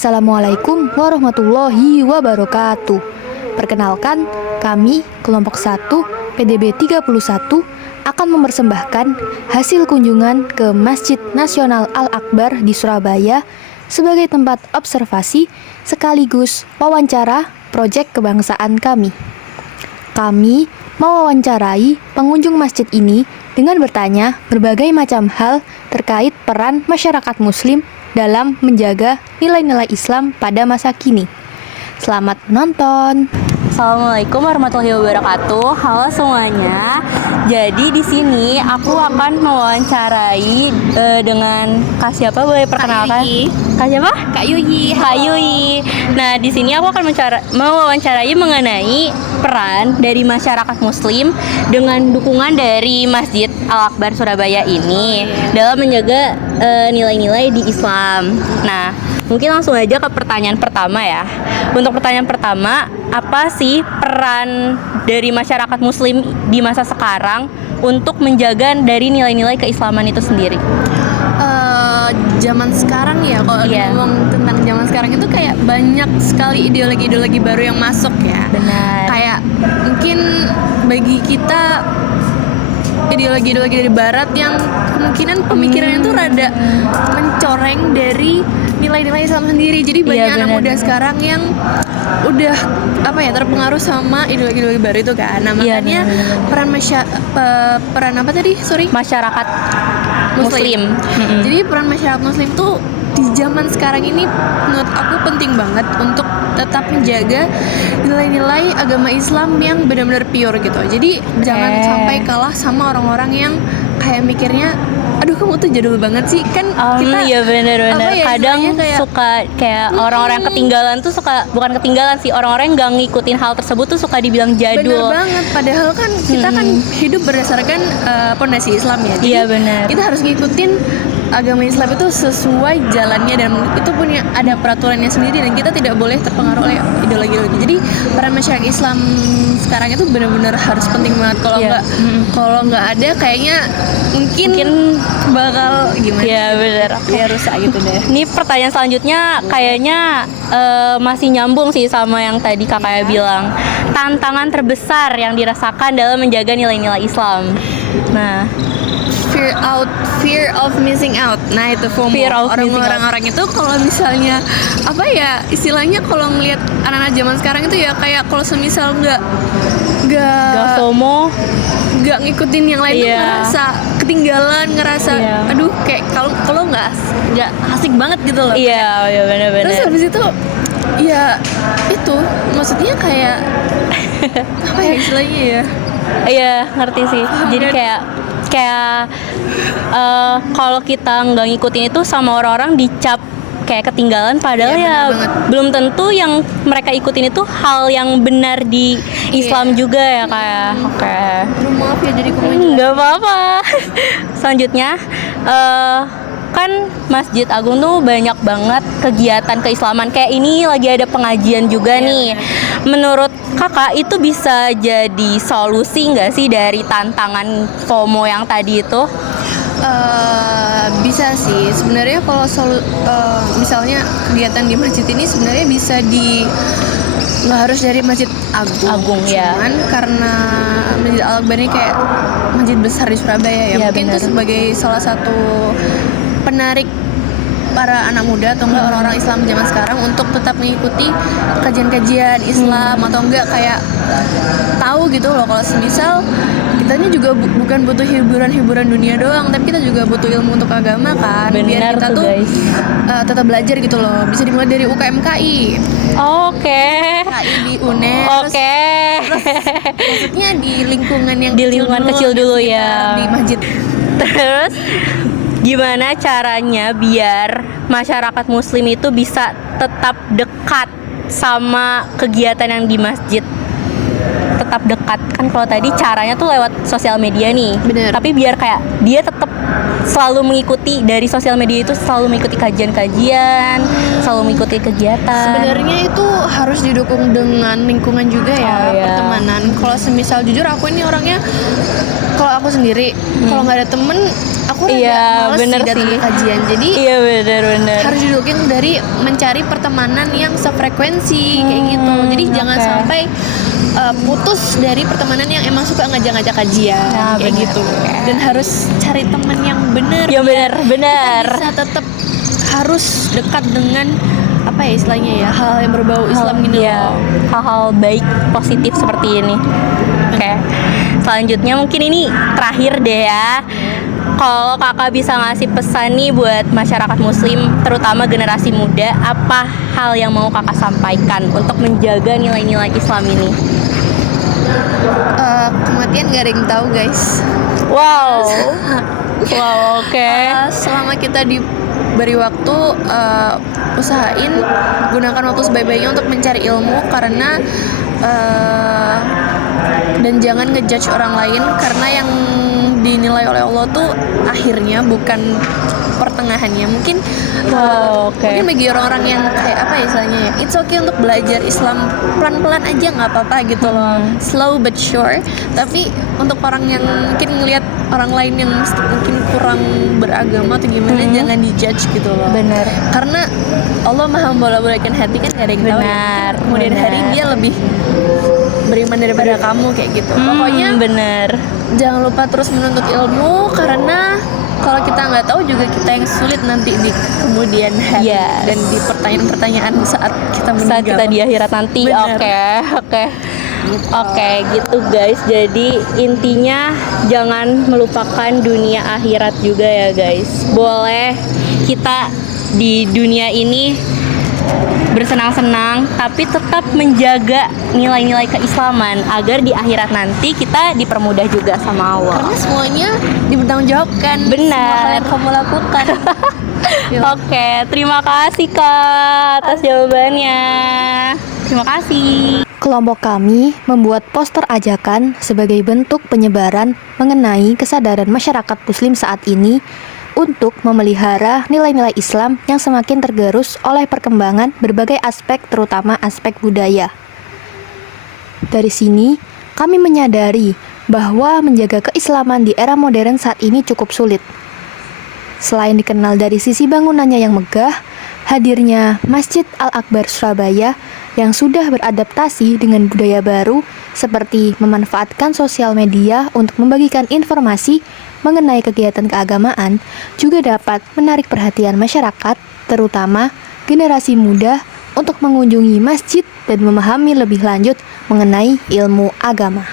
Assalamualaikum warahmatullahi wabarakatuh. Perkenalkan, kami kelompok 1 PDB 31 akan mempersembahkan hasil kunjungan ke Masjid Nasional Al-Akbar di Surabaya sebagai tempat observasi sekaligus wawancara proyek kebangsaan kami. Kami mewawancarai pengunjung masjid ini dengan bertanya berbagai macam hal terkait peran masyarakat muslim dalam menjaga nilai-nilai Islam pada masa kini. Selamat menonton. Assalamualaikum warahmatullahi wabarakatuh. Halo semuanya. Jadi di sini aku akan mewawancarai dengan Kak siapa, boleh perkenalkan? Kak siapa? Kak Yuyi. Kak Yuyi. Nah, di sini aku akan mewawancarai mengenai peran dari masyarakat muslim dengan dukungan dari Masjid Al-Akbar Surabaya ini dalam menjaga nilai-nilai di Islam. Nah, mungkin langsung aja ke pertanyaan pertama ya. Untuk pertanyaan pertama, apa sih peran dari masyarakat muslim di masa sekarang untuk menjaga dari nilai-nilai keislaman itu sendiri? Zaman sekarang ya, kalau ngomong tentang zaman sekarang itu kayak banyak sekali ideologi-ideologi baru yang masuk ya. Benar. Kayak mungkin bagi kita ideologi-ideologi dari barat yang kemungkinan pemikirannya tuh rada mencoreng dari nilai-nilai Islam sendiri. Jadi banyak anak muda sekarang yang udah terpengaruh sama ideologi-ideologi baru itu kan. Nah, makanya peran apa tadi? Masyarakat muslim. Jadi peran masyarakat muslim tuh di zaman sekarang ini menurut aku penting banget untuk tetap menjaga nilai-nilai agama Islam yang benar-benar pure gitu. Jadi jangan sampai kalah sama orang-orang yang kayak mikirnya, aduh kamu tuh jadul banget sih kan. Kita iya benar-benar kadang kayak, suka kayak orang-orang ketinggalan tuh bukan ketinggalan sih, orang-orang yang nggak ngikutin hal tersebut tuh suka dibilang jadul. Bener banget, padahal kan kita kan hidup berdasarkan pondasi Islam ya. Jadi iya benar. Kita harus ngikutin agama Islam itu sesuai jalannya dan itu punya ada peraturannya sendiri dan kita tidak boleh terpengaruh oleh ideologi-ideologi. Jadi peran masyarakat Islam sekarang itu benar-benar harus penting banget. Kalau nggak ada kayaknya mungkin bakal gimana? Iya benar. Kayak rusak gitu deh. Ini pertanyaan selanjutnya kayaknya masih nyambung sih sama yang tadi kakaknya bilang. Tantangan terbesar yang dirasakan dalam menjaga nilai-nilai Islam. Nah, fear of missing out. Nah, itu FOMO. Orang-orang itu kalau misalnya istilahnya kalau ngelihat anak-anak zaman sekarang itu ya kayak kalau semisal nggak FOMO, nggak ngikutin yang lain tuh ngerasa ketinggalan, aduh kayak kalau nggak asik banget gitu loh. Iya benar-benar. Terus habis itu ya itu maksudnya kayak apa ya istilahnya ya? Iya ngerti sih. Jadi kayak kalau kita nggak ngikutin itu sama orang-orang dicap kayak ketinggalan, padahal belum tentu yang mereka ikutin itu hal yang benar di Islam juga ya kayak. Maaf ya jadi nggak apa-apa. Selanjutnya kan Masjid Agung tuh banyak banget kegiatan keislaman, kayak ini lagi ada pengajian juga nih. Menurut kakak itu bisa jadi solusi nggak sih dari tantangan FOMO yang tadi itu? Bisa sih sebenarnya kalau misalnya kegiatan di masjid ini sebenarnya bisa nggak harus dari Masjid Agung cuman karena Masjid Al-Akbar ini kayak masjid besar di Surabaya ya mungkin itu sebagai salah satu penarik para anak muda atau enggak orang-orang Islam zaman sekarang untuk tetap mengikuti kajian-kajian Islam atau enggak kayak tahu gitu loh kalau semisal kitanya juga bukan butuh hiburan dunia doang, tapi kita juga butuh ilmu untuk agama kan. Biar kita tuh tetap belajar gitu loh. Bisa dimulai dari UKMKI. Oke. KI di UNER. Oke. Maksudnya di lingkungan yang kecil dulu ya. Di masjid. Terus gimana caranya biar masyarakat muslim itu bisa tetap dekat sama kegiatan yang di masjid? Tetap dekat kan, kalau tadi caranya tuh lewat sosial media nih. Bener. Tapi biar kayak dia tetap selalu mengikuti dari sosial media itu, selalu mengikuti kajian-kajian, selalu mengikuti kegiatan. Sebenarnya itu harus didukung dengan lingkungan juga ya, pertemanan. Kalau semisal jujur aku ini orangnya, kalau aku sendiri kalau nggak ada temen aku Iya, males bener datang sih. ke kajian. Jadi Iya benar. harus didudukin dari mencari pertemanan yang sefrekuensi kayak gitu. Jadi jangan oke. sampai putus dari pertemanan yang emang suka ngajak-ngajak kajian Nah, kayak bener. gitu. Dan harus cari teman yang benar. Yang benar. Kita bisa tetap harus dekat dengan apa ya istilahnya ya, hal yang berbau Islam gini Iya, loh. hal-hal baik positif seperti ini. Oke. Selanjutnya mungkin ini terakhir deh ya. Kalau kakak bisa ngasih pesan nih buat masyarakat muslim, terutama generasi muda, apa hal yang mau kakak sampaikan untuk menjaga nilai-nilai Islam ini? Kematian gak ada yang tahu guys. Wow, oke. Selama kita diberi waktu, usahain gunakan waktu sebaik-baiknya untuk mencari ilmu, karena dan jangan ngejudge orang lain, karena yang dinilai oleh Allah tuh akhirnya, bukan pertengahannya. Mungkin mungkin bagi orang-orang yang kayak apa ya istilahnya ya, it's okay untuk belajar Islam pelan-pelan aja, nggak apa-apa gitu loh, slow but sure. Tapi untuk orang yang mungkin ngelihat orang lain yang mungkin kurang beragama atau gimana, jangan dijudge gitu loh. Bener. Karena Allah maha membolak-balikan hati, kan gak ada yang tahu ya. Benar, Kemudian hari benar. dia lebih beriman daripada kamu kayak gitu. Pokoknya bener. jangan lupa terus menuntut ilmu, karena kalau kita nggak tahu juga kita yang sulit nanti di kemudian hari. Yes. Dan di pertanyaan-pertanyaan saat kita meninggal. Saat kita di akhirat nanti. Bener. Oke, gitu guys. Jadi intinya jangan melupakan dunia akhirat juga ya guys. Boleh kita di dunia ini bersenang-senang, tapi tetap menjaga nilai-nilai keislaman agar di akhirat nanti kita dipermudah juga sama Allah. Karena semuanya dipertanggungjawabkan. Benar. Semua hal yang kamu lakukan. Oke, terima kasih Kak atas jawabannya. Terima kasih. Kelompok kami membuat poster ajakan sebagai bentuk penyebaran mengenai kesadaran masyarakat muslim saat ini untuk memelihara nilai-nilai Islam yang semakin tergerus oleh perkembangan berbagai aspek, terutama aspek budaya. Dari sini, kami menyadari bahwa menjaga keislaman di era modern saat ini cukup sulit. Selain dikenal dari sisi bangunannya yang megah, hadirnya Masjid Al-Akbar Surabaya yang sudah beradaptasi dengan budaya baru seperti memanfaatkan sosial media untuk membagikan informasi mengenai kegiatan keagamaan juga dapat menarik perhatian masyarakat, terutama generasi muda, untuk mengunjungi masjid dan memahami lebih lanjut mengenai ilmu agama.